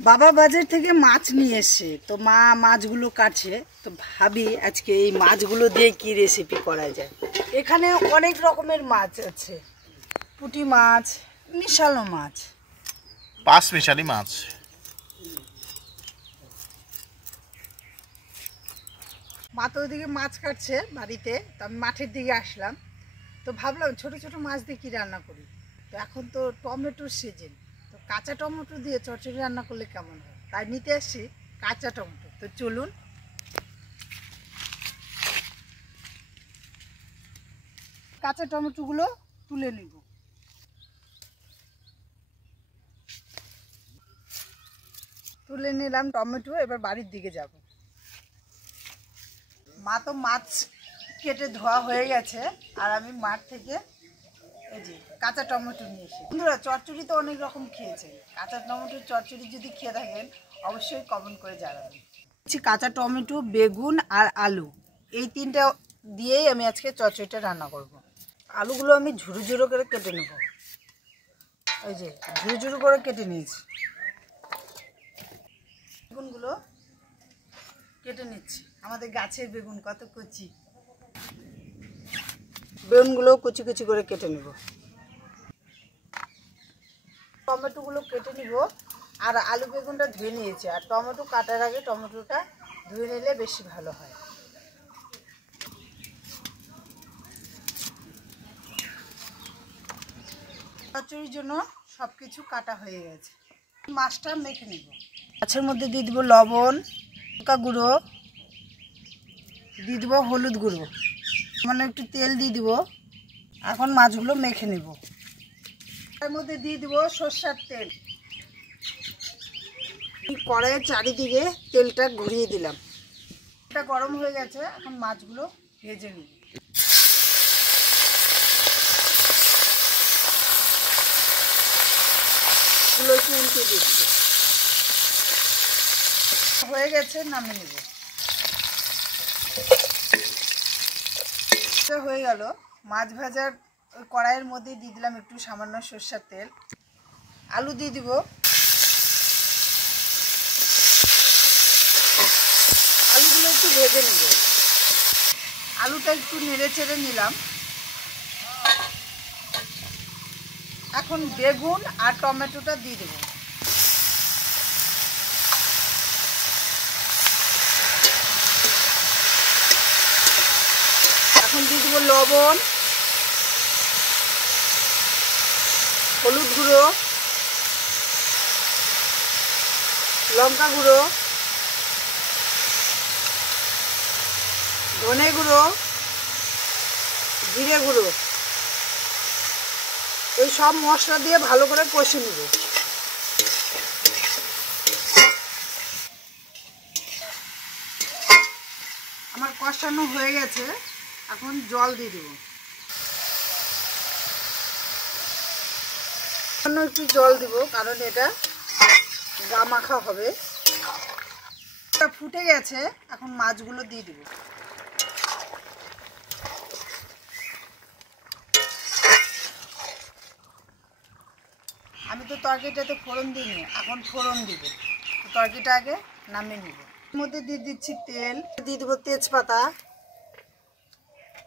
বাবা বাজার থেকে মাছ নিয়ে এসে তো মা মাছগুলো কাটছে, তো ভাবি আজকে এই মাছগুলো দিয়ে কি রেসিপি করা যায়। এখানে অনেক রকমের মাছ আছে, পুঁটি মাছ, মিশালো মাছ, পাঁচ মিশালি মাছ। মা তো ওইদিকে মাছ কাটছে বাড়িতে, তো আমি মাঠের দিকে আসলাম, তো ভাবলাম ছোট ছোট মাছ দিয়ে কী রান্না করি। তো এখন তো টমেটোর সিজন, তো কাঁচা টমেটো দিয়ে চচ্চড়ি রান্না করলে কেমন হয়, তাই নিতে আসছি কাঁচা টমেটো। তো চলুন কাঁচা টমেটোগুলো তুলে নিব। তুলে নিলাম টমেটো, এবার বাড়ির দিকে যাব। মা তো মাছ কেটে ধোয়া হয়ে গেছে, আর আমি মাঠ থেকে এই যে কাঁচা টমেটো নিয়ে এসে। বন্ধুরা, চচ্চড়ি তো অনেক রকম খেয়েছে, কাঁচা টমেটোর চচ্চড়ি যদি খেয়ে থাকেন অবশ্যই কমেন্ট করে জানাবেন। কাঁচা টমেটো, বেগুন আর আলু, এই তিনটা দিয়েই আমি আজকে চচ্চড়িটা রান্না করব। আলুগুলো আমি ঝুরো ঝুরো করে কেটে নেব, এই যে ঝুরো ঝুরো করে কেটে নিয়েছি। বেগুনগুলো কেটে নিচ্ছি, আমাদের গাছের বেগুন কত কচি। বেগুনগুলো কুচি কুচি করে কেটে নেব। টমেটোগুলো কেটে নিব, আর আলু বেগুনটা ধুয়ে নিয়েছি। আর টমেটো কাটার আগে টমেটোটা ধুয়ে নিলে বেশি ভালো হয়। চচ্চড়ির জন্য সব কিছু কাটা হয়ে গেছে, মাছটা মেখে নেব। মাছের মধ্যে দিয়ে দিব লবণ, লঙ্কা গুঁড়ো, দিয়ে দিব হলুদ গুঁড়ো, মানে একটু তেল দিয়ে দিব। এখন মাছগুলো মেখে নেব। তার মধ্যে দিয়ে দিব সরষের তেল। কড়াইয়ের চারিদিকে তেলটা ঘুরিয়ে দিলাম, এটা গরম হয়ে গেছে। এখন মাছগুলো ভেজে নিব। এগুলো একটু উল্টে দিচ্ছি, হয়ে গেছে, নামিয়ে নেব। হয়ে গেল মাছ ভাজার কড়াইয়ের মধ্যে দিয়ে দিলাম একটু সামান্য সরষের তেল। আলু দিয়ে দিব, আলুগুলো একটু ভেজে নেব। আলুটা একটু নেড়ে চেড়ে নিলাম। এখন বেগুন আর টমেটোটা দিয়ে দেব। এখন দিয়ে দেবো লবণ, হলুদ গুঁড়ো, লঙ্কা গুঁড়ো, ধনে গুঁড়ো, জিরে গুঁড়ো, এই সব মশলা দিয়ে ভালো করে কষে নেব। আমার কষানো হয়ে গেছে, এখন জল দিয়ে দেব। একটু জল দিব, কারণ এটা গা মাখা হবে। এটা ফুটে গেছে, এখন মাছগুলো দিয়ে দেব। আমি তো তরকারিটাতে ফোড়ন দিইনি, এখন ফোড়ন দিব। তরকারিটা আগে নামিয়ে নিব। এর মধ্যে দিয়ে দিচ্ছি তেল, দিয়ে দেবো তেজপাতা,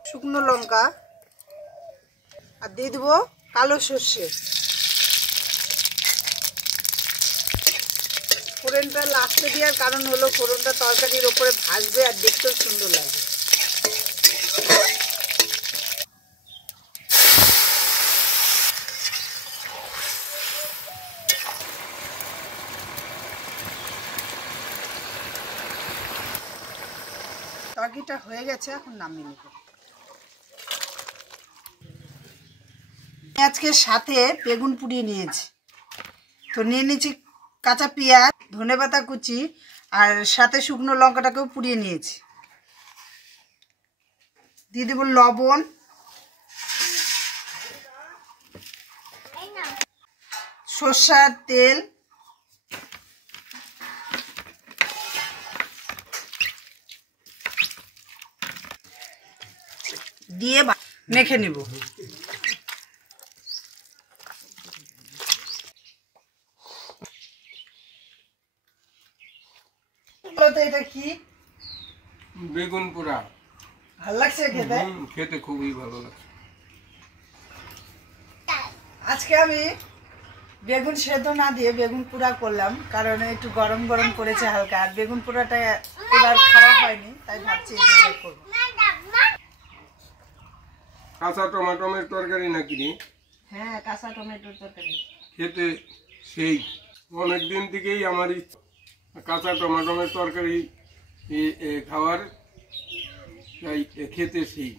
শুকনো লঙ্কা, আর দিয়ে দেবো কালো সর্ষে। ফোড়নটা লাস্টে দেওয়ার কারণ হলো ফোড়নটা তরকারির ওপরে ভাজবে আর দেখতেও সুন্দর লাগবে। তরকারিটা হয়ে গেছে, এখন নামিয়ে নেব। আজকে সাথে বেগুন পুড়িয়ে নিয়েছি, তো নিয়ে নিয়েছি কাঁচা পেঁয়াজ, ধনেপাতা কুচি, আর সাথে শুকনো লঙ্কাটাকেও পুড়িয়ে নিয়েছি। দিয়ে দেব লবণ, সরষের তেল, দিয়ে মেখে নেব। তো এটা কি? বেগুন পোড়া। ভালো লাগছে খেতে? খেতে খুবই ভালো লাগছে। আজকে আমি বেগুন সেদ্ধ না দিয়ে বেগুন পোড়া করলাম, কারণ একটু গরম গরম করেছে হালকা, আর বেগুন পোড়াটা এবার খাওয়া হয়নি, তাই ভাবছি এটা করবো। কাঁচা টমেটোর তরকারি নাকি রে? হ্যাঁ, কাঁচা টমেটোর তরকারি খেতে সেই অনেক দিন থেকেই আমার কাঁচা টমেটোর তরকারি খাওয়ার, খেতে সেই।